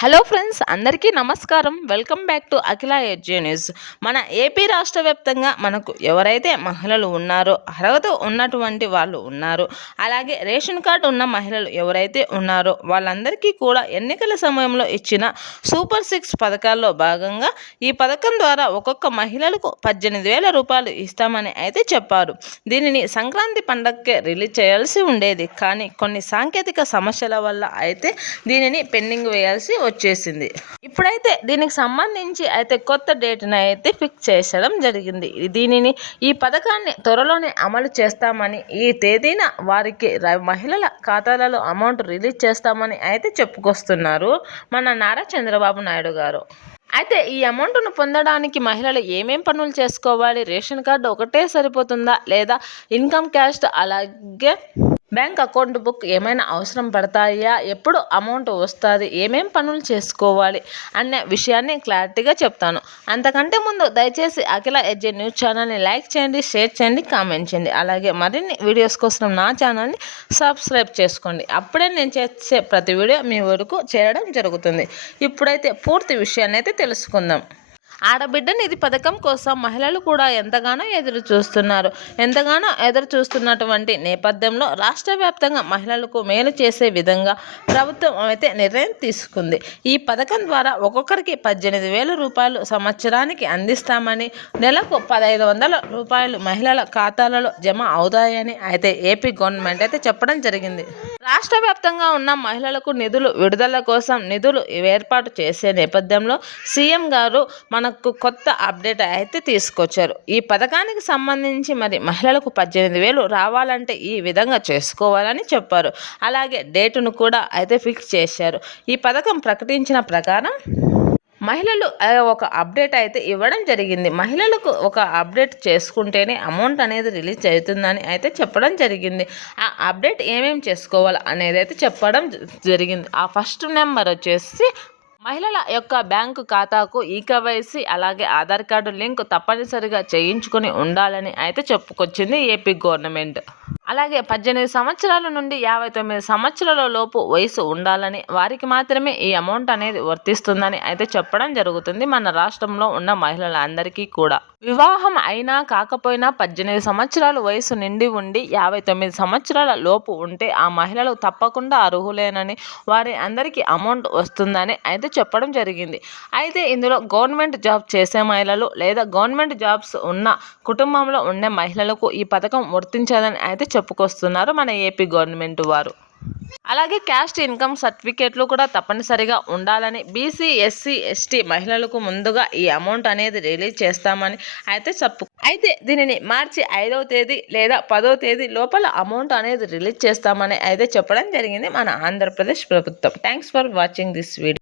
Hello friends, అందరికీ నమస్కారం. Welcome back to Akhila edu news. మన ఏపీ రాష్ట్ర వ్యాప్తంగా మనకు ఎవరైతే మహిళలు ఉన్నారో, అర్హత ఉన్నటువంటి వాళ్ళు ఉన్నారు, అలాగే రేషన్ కార్డు ఉన్న మహిళలు ఎవరైతే ఉన్నారో వాళ్ళందరికీ కూడా ఎన్నికల సమయంలో ఇచ్చిన సూపర్ 6 పథకాల్లో భాగంగా ఈ పథకం ద్వారా ఒక్కొక్క మహిళలకు 18,000 రూపాయలు ఇస్తామని అయితే చెప్పారు. దీనిని సంక్రాంతి పండగకే రిలీజ్ చేయాల్సి ఉండేది, కానీ కొన్ని సాంకేతిక సమస్యల వల్ల అయితే దీనిని పెండింగ్ వేయాల్సి వచ్చేసింది. ఇప్పుడైతే దీనికి సంబంధించి అయితే కొత్త డేట్ని అయితే ఫిక్స్ చేసడం జరిగింది. ఈ పథకాన్ని త్వరలోనే అమలు చేస్తామని, ఈ తేదీన వారికి మహిళల ఖాతాలలో అమౌంట్ రిలీజ్ చేస్తామని అయితే చెప్పుకొస్తున్నారు మన నారా చంద్రబాబు నాయుడు గారు. అయితే ఈ అమౌంట్ను పొందడానికి మహిళలు ఏమేం పనులు చేసుకోవాలి? రేషన్ కార్డు ఒకటే సరిపోతుందా, లేదా ఇన్కమ్ క్యాస్ట్ అలాగే బ్యాంక్ అకౌంట్ బుక్ ఏమైనా అవసరం పడతాయా, ఎప్పుడు అమౌంట్ వస్తుంది, ఏమేం పనులు చేసుకోవాలి అనే విషయాన్ని క్లారిటీగా చెప్తాను. అంతకంటే ముందు దయచేసి అఖిల ఎడ్యు న్యూస్ ఛానల్ని లైక్ చేయండి, షేర్ చేయండి, కామెంట్ చేయండి. అలాగే మరిన్ని వీడియోస్ కోసం నా ఛానల్ని సబ్స్క్రైబ్ చేసుకోండి. అప్పుడే నేను చేసే ప్రతి వీడియో మీ వరకు చేరడం జరుగుతుంది. ఇప్పుడైతే పూర్తి విషయాన్ని అయితే తెలుసుకుందాం. ఆడబిడ్డ నిధి పథకం కోసం మహిళలు కూడా ఎంతగానో ఎదురు చూస్తున్నటువంటి నేపథ్యంలో రాష్ట్ర వ్యాప్తంగా మహిళలకు మేలు చేసే విధంగా ప్రభుత్వం అయితే నిర్ణయం తీసుకుంది. ఈ పథకం ద్వారా ఒక్కొక్కరికి 18,000 రూపాయలు సంవత్సరానికి అందిస్తామని, నెలకు 1,500 రూపాయలు మహిళల ఖాతాలలో జమ అవుతాయని అయితే ఏపీ గవర్నమెంట్ అయితే చెప్పడం జరిగింది. రాష్ట్ర వ్యాప్తంగా ఉన్న మహిళలకు నిధులు విడుదల కోసం నిధులు ఏర్పాటు చేసే నేపథ్యంలో సీఎం గారు మనకు కొత్త అప్డేట్ అయితే తీసుకొచ్చారు. ఈ పథకానికి సంబంధించి మరి మహిళలకు 18,000 రావాలంటే ఈ విధంగా చేసుకోవాలని చెప్పారు. అలాగే డేటును కూడా అయితే ఫిక్స్ చేశారు. ఈ పథకం ప్రకటించిన ప్రకారం మహిళలు ఒక అప్డేట్ అయితే ఇవ్వడం జరిగింది. మహిళలకు ఒక అప్డేట్ చేసుకుంటేనే అమౌంట్ అనేది రిలీజ్ అవుతుందని అయితే చెప్పడం జరిగింది. ఆ అప్డేట్ ఏమేమి చేసుకోవాలి అనేది అయితే చెప్పడం జరిగింది. ఆ ఫస్ట్ నెంబర్ వచ్చేసి మహిళల యొక్క బ్యాంకు ఖాతాకు ఈకేవైసీ అలాగే ఆధార్ కార్డు లింక్ తప్పనిసరిగా చేయించుకొని ఉండాలని అయితే చెప్పుకొచ్చింది ఏపీ గవర్నమెంట్. అలాగే 18 సంవత్సరాల నుండి 59 సంవత్సరాల లోపు వయసు ఉండాలని, వారికి మాత్రమే ఈ అమౌంట్ అనేది వర్తిస్తుందని అయితే చెప్పడం జరుగుతుంది. మన రాష్ట్రంలో ఉన్న మహిళలందరికీ కూడా వివాహం అయినా కాకపోయినా 18 సంవత్సరాల వయసు నిండి ఉండి 59 సంవత్సరాల లోపు ఉంటే ఆ మహిళలు తప్పకుండా అర్హులేనని, వారి అందరికీ అమౌంట్ వస్తుందని అయితే చెప్పడం జరిగింది. అయితే ఇందులో గవర్నమెంట్ జాబ్ చేసే మహిళలు లేదా గవర్నమెంట్ జాబ్స్ ఉన్న కుటుంబంలో ఉండే మహిళలకు ఈ పథకం వర్తించదని అయితే చెప్పుకొస్తున్నారు మన ఏపీ గవర్నమెంట్ వారు. అలాగే క్యాస్ట్ ఇన్కమ్ సర్టిఫికేట్లు కూడా తప్పనిసరిగా ఉండాలని, బీసీ ఎస్సీ ఎస్టీ మహిళలకు ముందుగా ఈ అమౌంట్ అనేది రిలీజ్ చేస్తామని అయితే దీనిని మార్చి 5వ తేదీ లేదా 10వ తేదీ లోపల అమౌంట్ అనేది రిలీజ్ చేస్తామని అయితే చెప్పడం జరిగింది మన ఆంధ్రప్రదేశ్ ప్రభుత్వం. Thanks for watching this video.